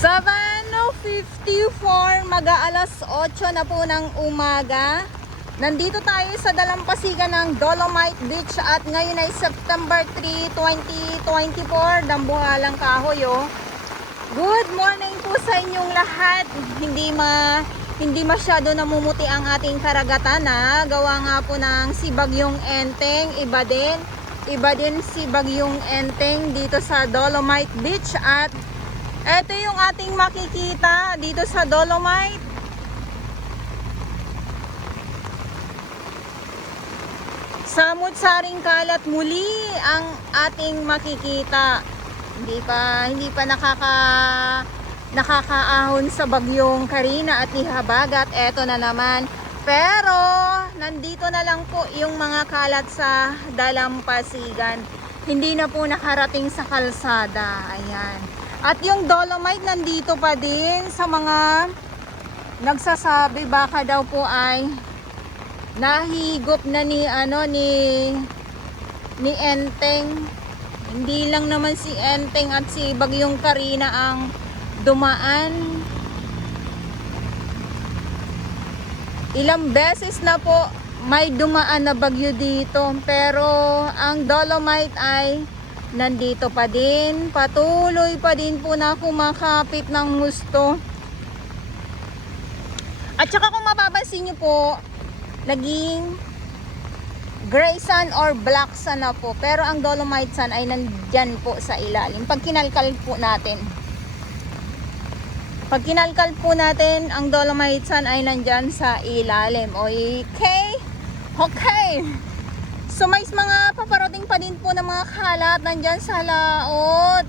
7:54, mag-aalas 8 na po ng umaga. Nandito tayo sa dalampasigan ng Dolomite Beach at ngayon ay September 3, 2024. Dambuhalang kahoy, oh. Good morning po sa inyong lahat. Hindi masyado namumuti ang ating karagatan, na gawa nga po ng si Bagyong Enteng. Iba din si Bagyong Enteng dito sa Dolomite Beach. At ito yung ating makikita dito sa Dolomite. Samut-saring kalat muli ang ating makikita. Hindi pa nakakaahon sa bagyong Karina at Ihabagat. Eto na naman. Pero nandito na lang po yung mga kalat sa dalampasigan. Hindi na po nakarating sa kalsada. Ayan. At yung Dolomite nandito pa din sa mga nagsasabi baka daw po ay nahigop na ni Enteng. Hindi lang naman si Enteng at si Bagyong Karina ang dumaan. Ilang beses na po may dumaan na bagyo dito, pero ang Dolomite ay nandito pa din. Patuloy pa din po na kumakapit ng husto. At saka kung mapapansin nyo po, naging gray sand or black sand na po. Pero ang Dolomite sand ay nandyan po sa ilalim. Pag kinalkal po natin, ang Dolomite sand ay nandyan sa ilalim. Okay. So may mga paparating pa din po ng mga kalat nandyan sa laot.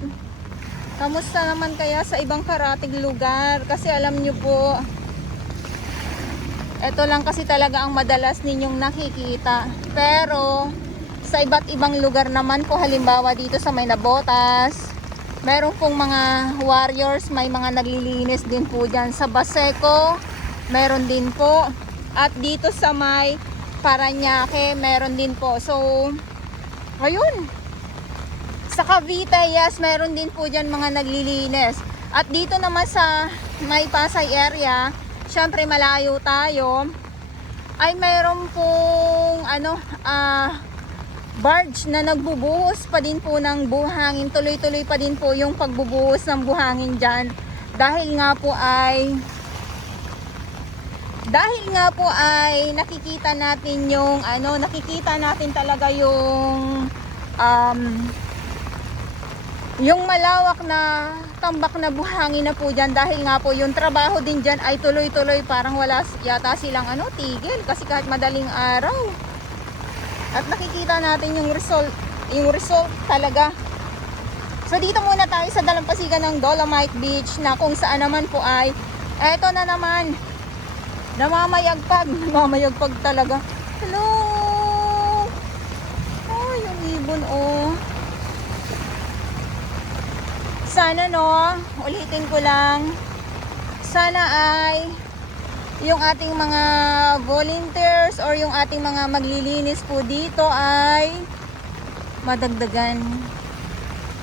Kamusta naman kaya sa ibang karatig lugar? Kasi alam nyo po, ito lang kasi talaga ang madalas ninyong nakikita. Pero sa iba't ibang lugar naman po, halimbawa dito sa may Nabotas, meron pong mga warriors, may mga naglilinis din po dyan. Sa Baseco, meron din po. At dito sa may Parañaque, meron din po. So, ayun. Sa Cavite, yes, meron din po dyan mga naglilinis. At dito naman sa may Pasay area, syempre malayo tayo, ay mayroon pong barge na nagbubuhos pa din po ng buhangin. Tuloy-tuloy pa din po yung pagbubuhos ng buhangin dyan. Dahil nga po ay nakikita natin talaga yung malawak na tambak na buhangin na po dyan. Dahil nga po yung trabaho din dyan ay tuloy-tuloy, parang wala yata silang tigil, kasi kahit madaling araw. At nakikita natin yung result talaga. So dito muna tayo sa dalampasigan ng Dolomite Beach, na kung saan naman po ay eto na naman, namamayagpag talaga. Hello, yung ibon, sana ulitin ko lang, sana ay yung ating mga volunteers or yung ating mga maglilinis po dito ay madagdagan.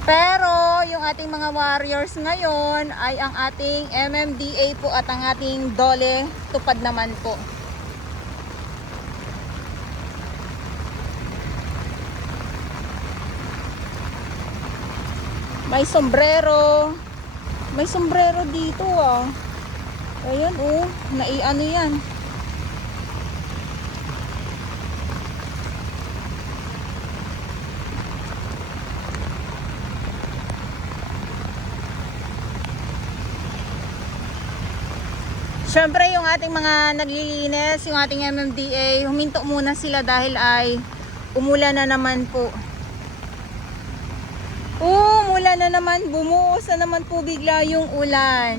Pero yung ating mga warriors ngayon ay ang ating MMDA po at ang ating Dole Tupad naman po. May sombrero dito, Ayan, naiano yan. Syempre yung ating mga naglilinis, yung ating MMDA, huminto muna sila dahil ay umulan na naman po. Umulan na naman, bumuhos na naman po bigla yung ulan.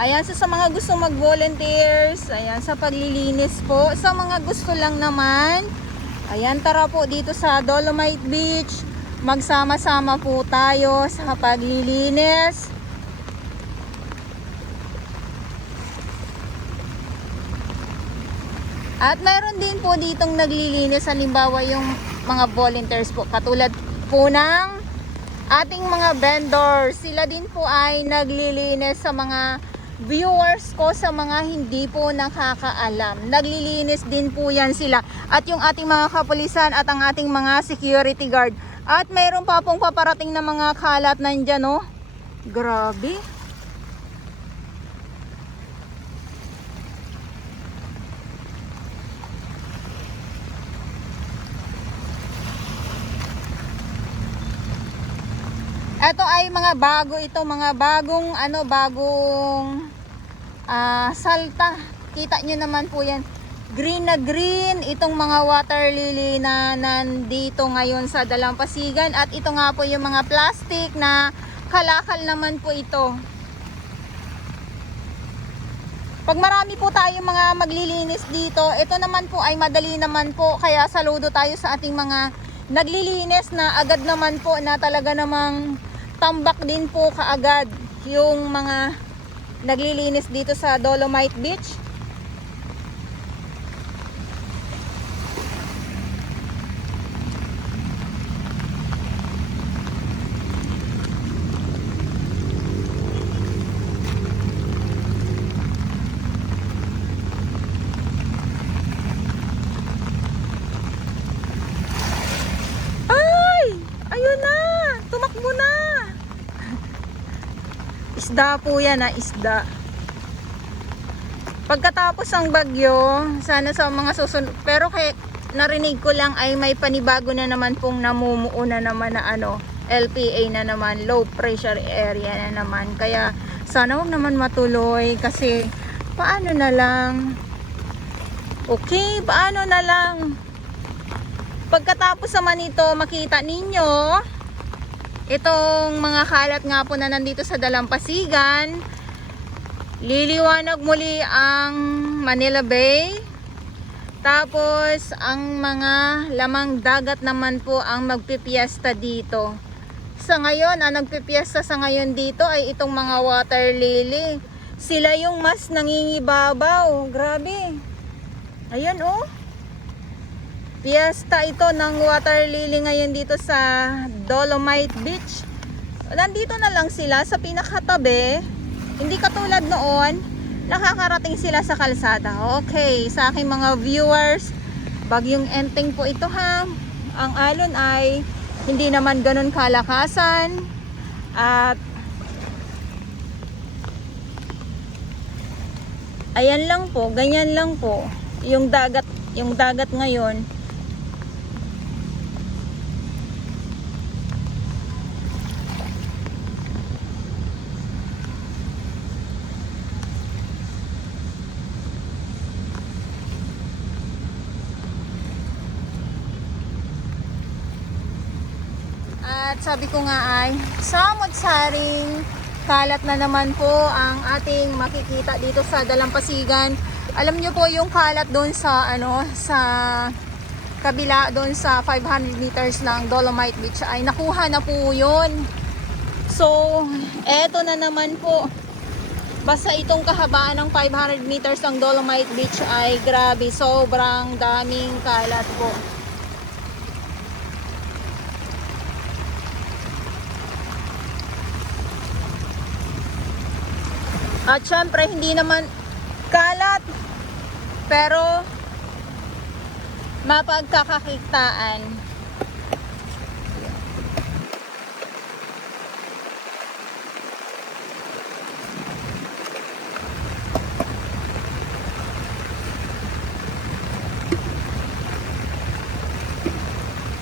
Ayan, so sa mga gusto mag-volunteers, ayan, sa paglilinis po, sa mga gusto lang naman, ayan, tara po dito sa Dolomite Beach, magsama-sama po tayo sa paglilinis. At mayroon din po ditong naglilinis, halimbawa yung mga volunteers po, katulad po ng ating mga vendors. Sila din po ay naglilinis sa mga viewers ko, sa mga hindi po nakakaalam. Naglilinis din po yan sila. At yung ating mga kapulisan at ang ating mga security guard. At mayroon pa pong paparating na mga kalat nandyan, oh. Grabe. Ito ay mga bago ito, mga bagong salta. Kita nyo naman po yan. Green na green itong mga water lily na nandito ngayon sa Dalampasigan. At ito nga po yung mga plastic na kalakal naman po ito. Pag marami po tayong mga maglilinis dito, ito naman po ay madali naman po. Kaya saludo tayo sa ating mga naglilinis na agad naman po, na talaga namang tambak din po kaagad yung mga naglilinis dito sa Dolomite Beach. Ay! Ayun na! Tumakbo na! Isda po yan, isda. Pagkatapos ang bagyo, sana sa mga susunod, pero narinig ko lang ay may panibago na naman pong namumuo na naman na LPA na naman, low pressure area na naman. Kaya sana wag naman matuloy, kasi paano na lang? Okay, paano na lang? Pagkatapos naman ito, makita ninyo itong mga kalat nga po na nandito sa Dalampasigan. Liliwanag muli ang Manila Bay. Tapos ang mga lamang dagat naman po ang magpipiesta dito. Sa ngayon, ang nagpipiesta sa ngayon dito ay itong mga water lily. Sila yung mas nangingibabaw. Grabe. Ayan, oh. Fiesta ito ng water lily ngayon dito sa Dolomite Beach. Nandito na lang sila sa pinakatabi. Hindi katulad noon, nakakarating sila sa kalsada. Okay, sa aking mga viewers, Bagyong Enteng po ito, ha. Ang alon ay hindi naman ganun kalakasan. At ayan lang po, ganyan lang po yung dagat ngayon. At sabi ko nga ay samot-saring kalat na naman po ang ating makikita dito sa Dalampasigan. Alam nyo po yung kalat doon sa sa kabila doon sa 500 meters ng Dolomite Beach ay nakuha na po yun. So eto na naman po, basta itong kahabaan ng 500 meters ng Dolomite Beach ay grabe, sobrang daming kalat po. At syempre hindi naman kalat, pero mapagkakakitaan.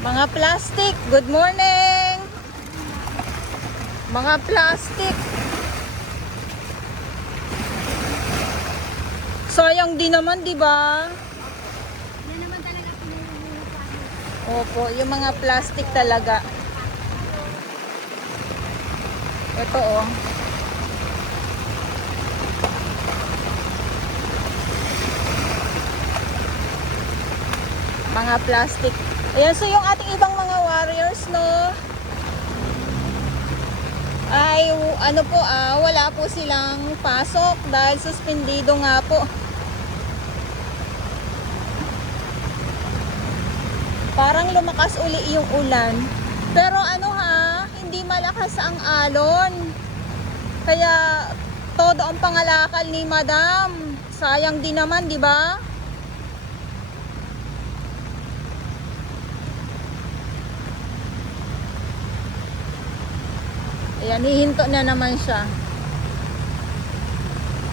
Mga plastic, good morning. Mga plastic. Sayang din naman, di ba? Yan naman talaga pinangungunan. Opo, yung mga plastic talaga. Ito, oh. Mga plastic. Ayan, so yung ating ibang mga warriors, no, ay wala po silang pasok dahil suspendido nga po. Parang lumakas uli yung ulan. Pero hindi malakas ang alon. Kaya todo ang pangalakal ni Madam. Sayang din naman, di ba? Ayan, hihinto na naman siya.